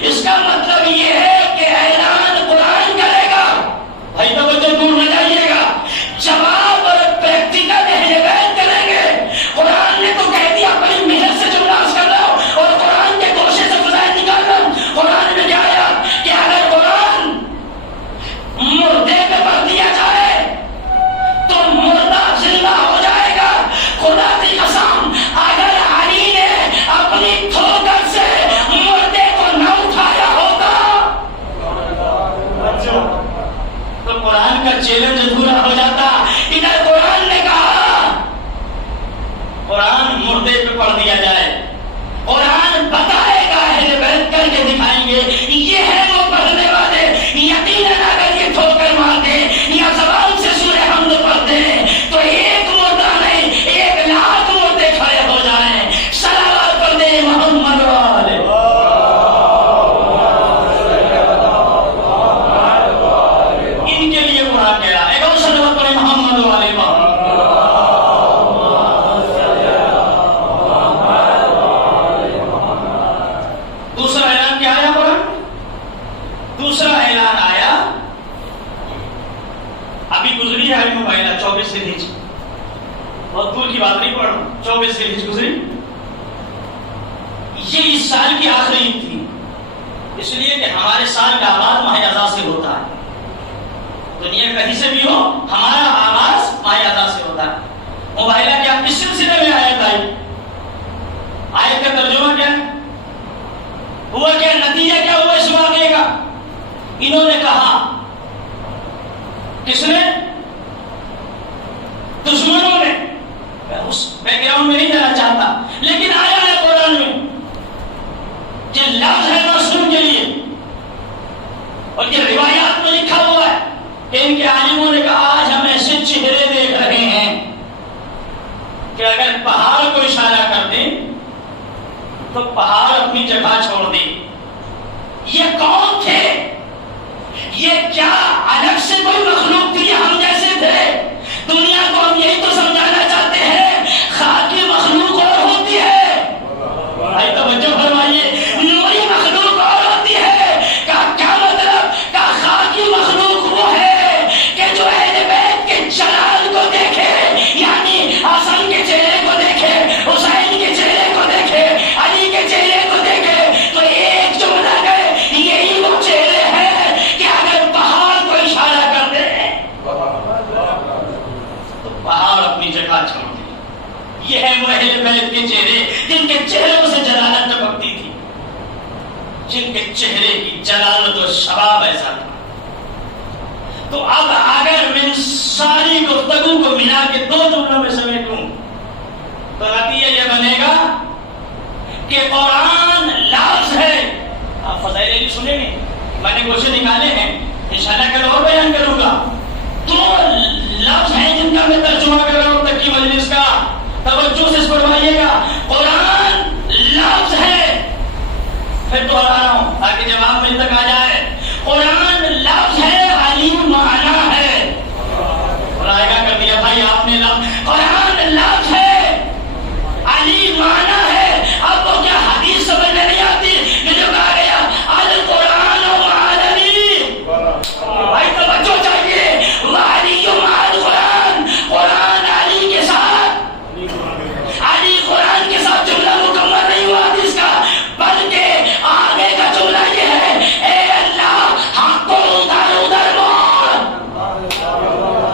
اس کا مطلب یہ ہے کہ اعلان قرآن کرے گا۔ بھائی توجہ دور نہ جائیے گا، جواب اور پریکٹیکل اہل بیت کریں گے۔ قرآن نے تو کہہ دیا، بڑی محنت سے جملہ کر رہا ہوں اور قرآن کے گوشے سے فضائل نکال رہا ہوں۔ قرآن میں کیا آیا کہ اگر قرآن مردے پہ پڑھ دیا جائے تو مردہ زندہ ہو جائے گا۔ خدا کی قسم اگر علی نے اپنی ٹھوکر سے مردے کو نہ اٹھایا ہوتا تو قرآن کا چیلنج ادھورا ہو جاتا۔ ادھر قرآن نے کہا قرآن مردے پہ پڑھ دیا جائے، قرآن بتائے گا، اہل بیت کر کے دکھائیں گے یہ ہے وہ پڑھنے والے۔ یقیناً اگر یہ ٹھوکر مار دے یا زبان سے سورہ حمد پڑھ دے تو ایک مردہ نہیں 1 لاکھ مردے کھڑے ہو جائیں۔ صلوات پڑھ دے محمد والے۔ ان کے لیے قرآن کہہ رہا ہے، ایک اور صلوات پڑھے محمد والے۔ دوسرا اعلان کیا آیا قرآن؟ دوسرا اعلان آیا ابھی گزری ہے مبینہ 24 ذی الحجہ، بہت دور کی بات نہیں پڑھ رہا ہوں، 24 ذی الحجہ گزری۔ یہ اس سال کی آخری عید تھی، اس لیے کہ ہمارے سال کا آغاز ماہ اذا سے ہوتا ہے، دنیا کہیں سے بھی ہو ہمارا آغاز ماہ اذا سے ہوتا ہے۔ مباہلہ کیا اس سلسلے میں آیت آئی، آیت کا ترجمہ کیا ہوا، کیا نتیجہ کیا ہوا اس واقعے کا؟ انہوں نے کہا، کس نے؟ دشمنوں نے۔ میں اس بیک گراؤنڈ میں نہیں جانا چاہتا، لیکن آیا ہے قرآن میں کہ لفظ ہے معصوم کے لیے، اور یہ روایات میں لکھا ہوا ہے کہ ان کے عالموں نے کہا آج ہم ایسے چہرے دیکھ رہے ہیں کہ اگر پہاڑ کو اشارہ کر دیں تو پہاڑ اپنی جگہ چھوڑ دیں۔ یہ کون تھے؟ یہ کیا الگ سے کوئی مخلوق تھی؟ ہم جیسے تھے؟ دنیا کو ہم یہی تو سمجھانا چاہتے ہیں، خاکی مخلوق یہ ہے وہ اہل بیت کے چہرے جن کے چہروں سے جلالت چمکتی تھی، جن کے چہرے کی جلالت و شباب ایسا تھا۔ تو اب اگر میں ساری گفتگو کو ملا کے 2 جملوں میں سمیٹوں تو نتیجہ یہ بنے گا کہ قرآن لفظ ہے۔ آپ فضائل علی سنیں گے، میں نے کوشش نکالے ہیں، انشاءاللہ کل اور بیان کروں گا۔ 2 لفظ ہیں جن کا میں ترجمہ کر رہا ہوں تک کی مجلس کا، توجہ سے فرمائیے گا۔ قرآن لفظ ہے، پھر دوہرا رہا ہوں تاکہ جواب مجھ تک آ جائے۔ قرآن لفظ ہے، علی معنی ہے۔ رائگہ کر دیا بھائی آپ نے لفظ، قرآن لفظ ہے، علی معنی ہے۔ اب وہ کیا حدیث سمجھ میں نہیں آتی کہ جو کہا گیا القرآن و علی، بھائی توجہ چاہیے، وعلی مع القرآن، قرآن علی کے ساتھ، علی قرآن کے ساتھ جملہ مکمل نہیں ہوا حدیث کا، بلکہ آگے کا جملہ یہ ہے، اے اللہ حق کو ادھر ادھر موڑ،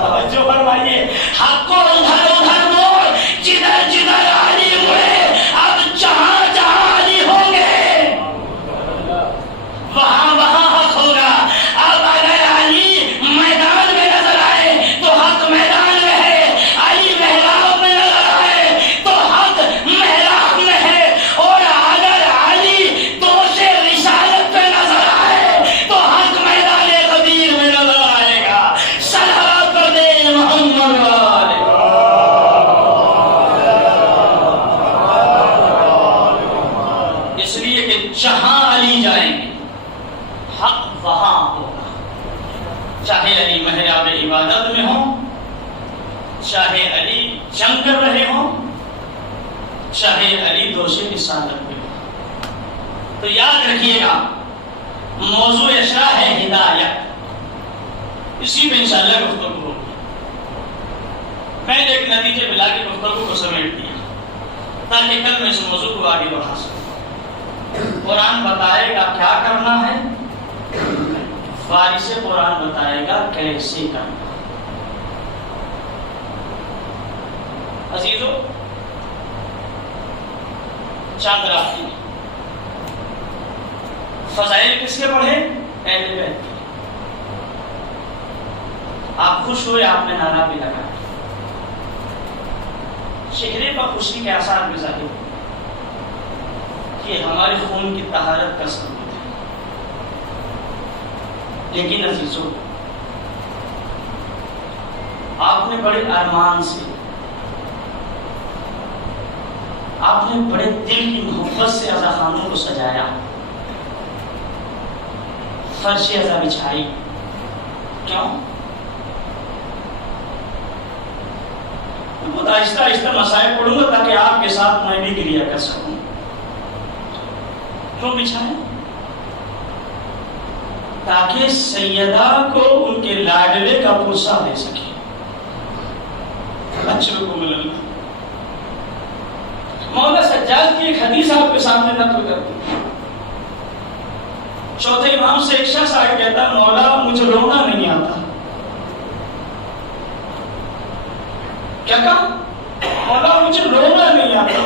توجہ فرمائیے، حق کو ادھر ادھر موڑ، جدھر جدھر علی مڑے، اب جہاں جہاں علی ہوں گے وہاں وہاں حق ہوگا۔ اب اگر علی میدان میں نظر آئے تو حق میدان میں ہے، علی محراب میں نظر آئے تو حق محراب میں ہے، اور اگر علی دوش رسالت پہ نظر آئے تو حق میدان قدیر میں نظر آئے گا۔ صلوات پر دے محمد والے۔ اس لیے کہ جہاں علی جائیں گے حق وہاں ہوگا، چاہے علی محراب عبادت میں ہوں، چاہے علی جنگ کر رہے ہوں، چاہے علی دوش رسالت میں ہوں۔ تو یاد رکھیے گا موضوع اشرا ہے ہدایت، اسی پہ انشاءاللہ گفتگو ہوگی۔ میں نے ایک نتیجے ملا کے گفتگو کو سمیٹ دیا تاکہ کل میں اس موضوع کو آگے بڑھا سکوں۔ قرآن بتائے گا کیا کرنا ہے، وارث قرآن بتائے گا کیسے کرنا۔ عزیزو، چاند رافی فضائل کس کے پڑھے؟ اہل بیت۔ آپ خوش ہوئے، آپ نے نعرہ بھی لگایا، چہرے پر خوشی کے آثار بھی ظاہر ہوئے کہ ہمارے خون کی طہارت کا ثبوت ہے۔ لیکن عزیزو، آپ نے بڑے ارمان سے، آپ نے بڑے دل کی محبت سے عزا خانوں کو سجایا، فرش عزا بچھائی، کیوں؟ بہت آہستہ آہستہ مسائل پڑھوں گا تاکہ آپ کے ساتھ میں بھی گریا کر سکوں۔ کیوں بچھائیں؟ تاکہ سیدہ کو ان کے لاڈلے کا پرسہ دے سکے۔ اچھے کو مل اللہ۔ مولا سجاد کی ایک حدیث آپ کے سامنے نقل کرتی ہوں۔ چوتھے امام سے ایک شخص آگے کہتا ہے، مولا مجھے رونا نہیں آتا۔ کیا کہا؟ مولا مجھے رونا نہیں آتا۔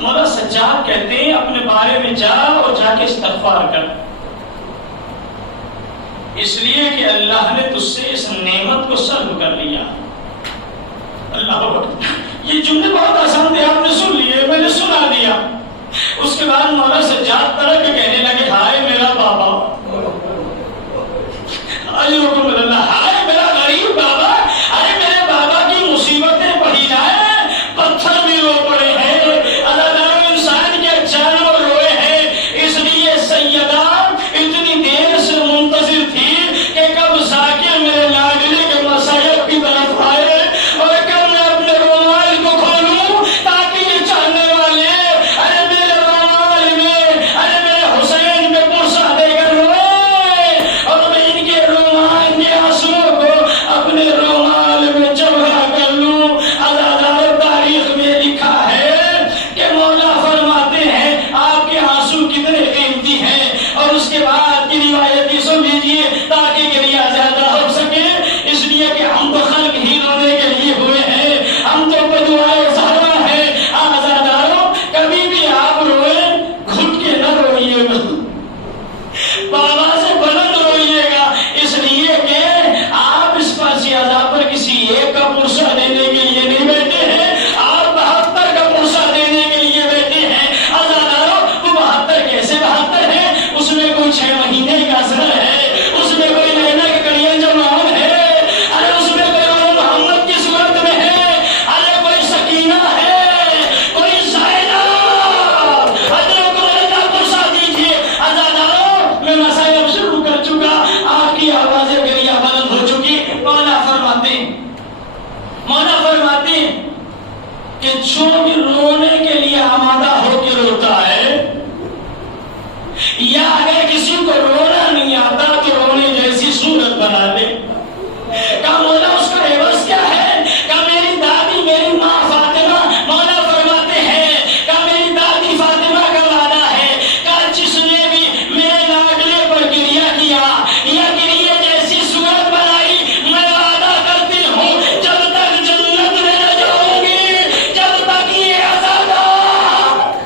مولا سجاد کہتے ہیں اپنے بارے میں جا اور جا کے استغفار کر، اس لیے کہ اللہ نے تجھ سے اس نعمت کو سلب کر لیا۔ اللہ اکبر۔ یہ جملے بہت آسان تھے، آپ نے سن لیے، میں نے سنا دیا۔ اس کے بعد مولا سجاد طرح کے کہنے لگے، ہائے میرا بابا، ہائے میرا غریب بابا، ارے میرے بابا کی مصیبتیں بڑھی جائیں، پتھر بھی رو پڑے ہیں، اللہ انسان کے جانور روئے ہیں۔ اس لیے سیدہ اتنی دیر سے منتظر تھی کہ کب ذاکر میرے لاڈلے کے مصائب کی طرف آئے اور کب میں اپنے رومال کو کھولوں تاکہ یہ چاہنے والے ارے میرے رومال میں، ارے میرے حسین پہ پرسہ دے کر روئے، اور میں ان کے رومال کے آنسوؤں کو اپنے رومال میں جمع کر لوں۔ عزادار تاریخ میں لکھا ہے کہ مولا فرماتے ہیں آپ کے آنسو کتنے قیمتی ہیں، اور اس کے بعد کی روایت سن لیجیے تاکہ گریا زیادہ ہو سکے، اس لیے کہ ہم تو خلق ہی رونے کے لیے ہوئے ہیں، ہم تو جو بھی رونے کے لیے آمادہ ہو کے روتا ہے، یا اگر کسی کو رونا نہیں آتا تو رونے جیسی صورت بنا دے، کہا مولا اس کا عوض کیا ہے؟ کہا میری دادی، میری ماں فاطمہ، مولا فرماتے ہیں کہا میری دادی فاطمہ کا وعدہ ہے، کہا جس نے بھی میرے لاڈلے پر گریہ کیا یا گریہ جیسی صورت بنائی، میں وعدہ کرتی ہوں جب تک جنت میں نہ جاؤں گی، جب تک یہ عزادار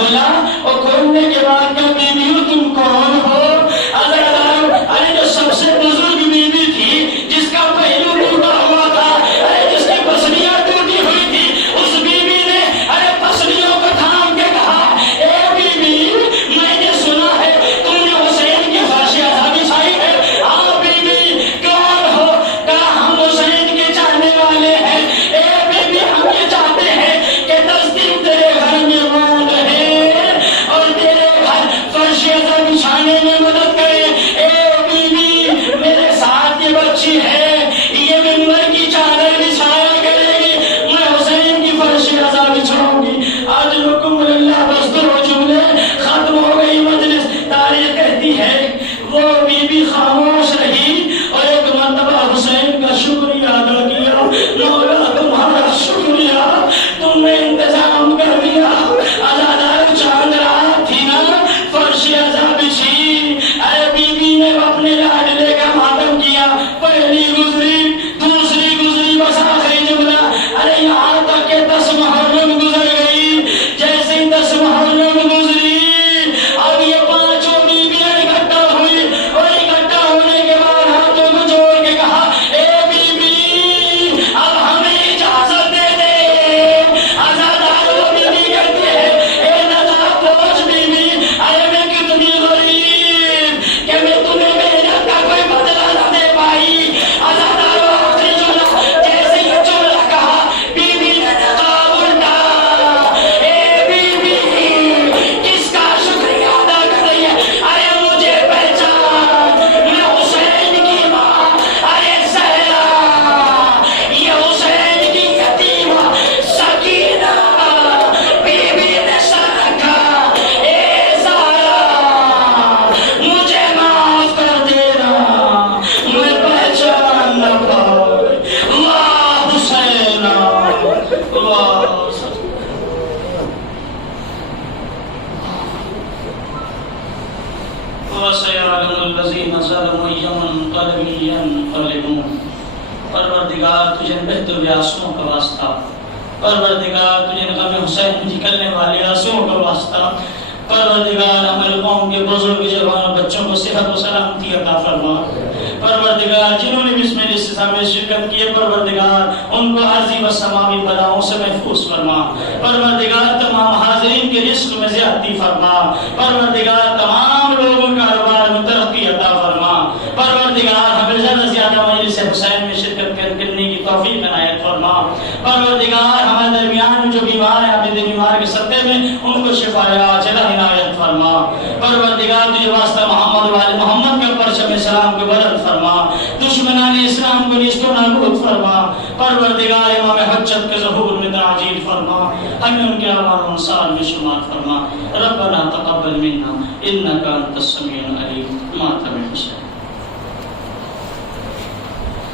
کھولا اور کھولنے کے بعد کہ بیوی تم کون ہو؟ ارے جو سب سے بزرگ بیوی تھی جس کا پہلو ٹوٹا ہوا تھا، ارے جس کی پسلیاں ٹوٹی ہوئی تھی، اس بیوی نے ارے پسلیوں کو تھام کے کہا اے بیوی میں نے سنا ہے تم نے حسین کی فرش عزا بچھائی ہے۔ ہاں بیوی کون ہو؟ کہا ہم حسین کے چاہنے والے ہیں۔ اے بیوی ہم یہ چاہتے ہیں کہ 10 دن تیرے گھر میں موت ہے اور تیرے گھر فرش عزا بچھانے میں مدد کرے۔ اے بیوی میرے ساتھ یہ بچی ہے، یہ ممبر کی چادر بچھایا کرے گی، میں حسین کی فرش عزا بچھاؤں گی۔ آج حکم اللہ بس 2 جملے ختم ہو گئی مجلس۔ تاریخ کہتی ہے وہ بیوی خاموش رہی اور ایک مرتبہ حسین کا شکریہ ادا کیا، مولا تمہارا شکریہ، تم نے انتظام کر دیا۔ عزادار چاند رات تھی نا، فرش عزا بچھی، ارے بیوی نے اپنے لاڈلے کا ماتم کیا، پہلی گزری دوسری گزری بس آخری جملہ، ارے یہاں تک کہ 10 محرم گزر گئی۔ جیسے ہی 10 محرم گزری اب یہ 5 بیویاں اکٹھا ہوئی اور اکٹھا ہونے کے بعد ہاتھوں کو جوڑ کے کہا اے بیوی اب ہمیں اجازت دے دے۔ عزادار وہ بیوی کہتی ہے اے نجات پوچھ بیوی، ارے میں کتنی غریب کہ میں تمہیں محنت کا کوئی بدلہ نہ دے پائی۔ عزادار وہ آخری جملہ، جیسے یہ جملہ کہا بیوی نے نقاب الٹا۔ اے بیوی کس کا شکریہ ادا کر رہی ہے؟ ارے مجھے پہچان، میں حسین کی ماں، ارے زہرا، یہ حسین کی یتیمہ سکینہ۔ بیوی نے سر رکھا، اے زہرا مجھے معاف کر دینا، میں پہچان نہ پائی۔ اللہ حسین اللہ وَسَيَعْلَمُ الَّذِينَ ظَلَمُوا أَيَّ مُنقَلَبٍ يَنقَلِبُونَ۔ پروردگار تجھے بہتے ہوئے آنسوؤں کا واسطہ، پروردگار تجھے غم حسین میں نکلنے والے آنسوؤں کا واسطہ، پروردگار ہمارے قوم کے بزرگ جوانوں بچوں کو صحت و سلامتی عطا فرما۔ پروردگار جنہوں نے بھی اس میں اجتماع میں شرکت کی ہے، پروردگار ان کو عارضی و سماوی بلاؤں سے محفوظ فرما۔ پروردگار تمام حاضرین کے رزق میں زیادتی فرما۔ پروردگار تمام لوگوں کے کاروبار میں ترقی عطا فرما۔ پروردگار ہمیں زیادہ سے زیادہ مجلس حسین میں شرکت کرنے کی توفیق عنایت فرما۔ پروردگار ہمارے درمیان میں جو بیمار ہیں عابد بیمار کے صدقے میں ان کو شفا عاجلہ عنایت فرما۔ پروردگار تجھے واسطہ محمد والے محمد کے پرچم اسلام کو بلند فرما، دشمنان اسلام کو نیست و نابود فرما۔ پروردگار امام حجت کے ظہور میں تعجیل فرما، ہمیں ان کے اعمال و انصار میں شمار فرما۔ ربنا تقبل منا انک انت السمیع العلیم۔ ماتم حسین۔